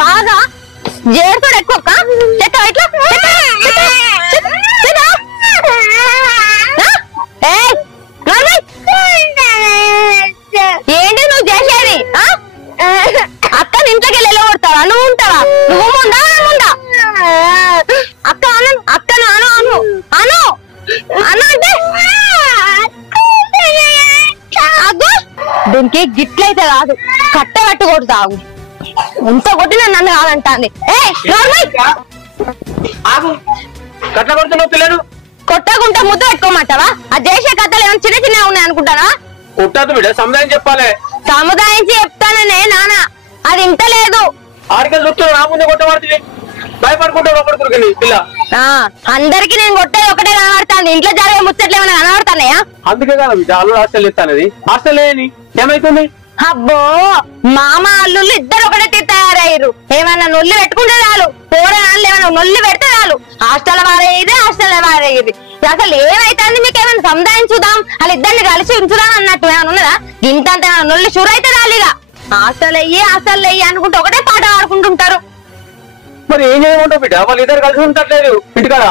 బాగా జేరుతాడు ఎక్కువ ఏంటి నువ్వు చేసేది? అక్కని ఇంట్లోకి వెళ్ళి కొడతావా? నువ్వు ఉంటావా? నువ్వు ముందా ముందా? అక్క అను, అక్కను అను అను అను అను అంటే దీనికి గిట్లయితే కాదు, కట్టబట్టు కొడుతావు. ఎంత కొట్టినా నన్ను కాదంటాంది. కొట్టకుంటే ముద్దు పెట్టుకోమంటావా? అది చేసే కథలు ఏమైనా చిన్న చిన్న ఉన్నాయి అనుకుంటానా? కొట్టదు బిడ్డ, సముదాయం చెప్పాలి. సముదాయించి చెప్తాననే నాన్న, అది ఇంటలేదు. ఆడికల్ చూస్తున్నా నా ముందే కొట్టబడుతుంది, భయపడుకుంటాడు ఒకరికి పిల్ల. అందరికి నేను కొట్టేది ఒకటే కనబడుతుంది, ఇంట్లో జరిగే ముచ్చట్లు ఏమైనా కనబడతానయా? అందుకే కదా బిడ్డ అల్లుడు హాస్టల్ ఇస్తానది. హాస్టల్ లేని ఏమైతుంది? అబ్బో మామ అల్లుళ్ళు ఇద్దరు ఒకటే తయారయ్యారు. ఏమన్నా నొల్లి పెట్టుకుంటే చాలు, పోరాళ్ళు ఏమైనా నొల్లి పెడితే చాలు, హాస్టల్ వారయ్యేది హాస్టల్ వారయ్యేది. అసలు ఏమైతుంది? మీకు ఏమైనా సముదాయించుదాం, వాళ్ళ ఇద్దరిని కలిసి ఉంచుదాం అన్నట్టు ఏమైనా ఉన్నదా? ఇంతంత నొల్లి షూర్ అయితే చాలిగా. హాస్టల్ అయ్యి అనుకుంటే ఒకటే పాట ఆడుకుంటుంటారు. మరి ఏం చేయమంటావు బిడ్డ? వాళ్ళు ఇద్దరు కలిసి ఉంటట్లేదు ఇంటికాడ.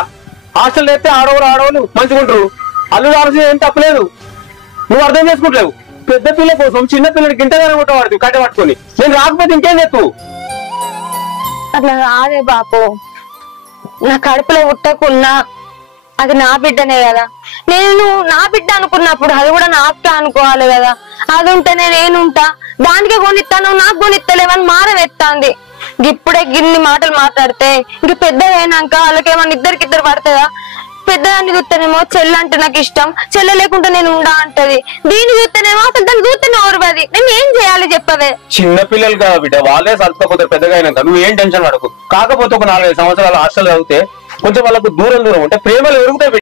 హాస్టల్ తెస్తే ఆడవాళ్ళు మంచిగుంటారు. అల్లుడు ఆలోచన ఏం తప్పలేదు, నువ్వు అర్థం చేసుకుంటలేవు. పెద్ద పిల్ల కోసం చిన్న పిల్లడి గింటగానే కొట్టవాడు కట్ట పట్టుకొని. నేను రాకపోతే ఇంకేం చెప్పు? అట్లా కాదే బాపు, నా కడుపులో ఉట్టకున్నా అది నా బిడ్డనే కదా. నేను నా బిడ్డ అనుకున్నప్పుడు అది కూడా నా అక్క అనుకోవాలి కదా. అది ఉంటేనే నేనుంటా, దానికే కొనిస్తాను, నాకు కొనిస్తలేవని మారవెత్తాంది. ఇప్పుడే గిన్ని మాటలు మాట్లాడితే ఇంక పెద్దగా అయినాక వాళ్ళకేమన్నా ఇద్దరికిద్దరు పడుతుందా? పెద్దదాన్ని చూస్తేనేమో చెల్లి అంటే నాకు ఇష్టం, చెల్లె లేకుంటే నేను ఉండా అంటది. దీన్ని చూస్తేనేమో అసలు దాన్ని చూస్తేనే ఓర్వది. నేను ఏం చేయాలి చెప్పవే? చిన్న పిల్లలు కదా బిడ్డ, వాళ్ళే సర్దుకోపోతారు పెద్దగా అయినాక. నువ్వు ఏం టెన్షన్ పడకు. కాకపోతే ఒక 4-5 సంవత్సరాలు హాస్టల్ చదివితే కొంచెం వాళ్ళకు దూరం ఉంటే ప్రేమలు ఎరుగుతాయి.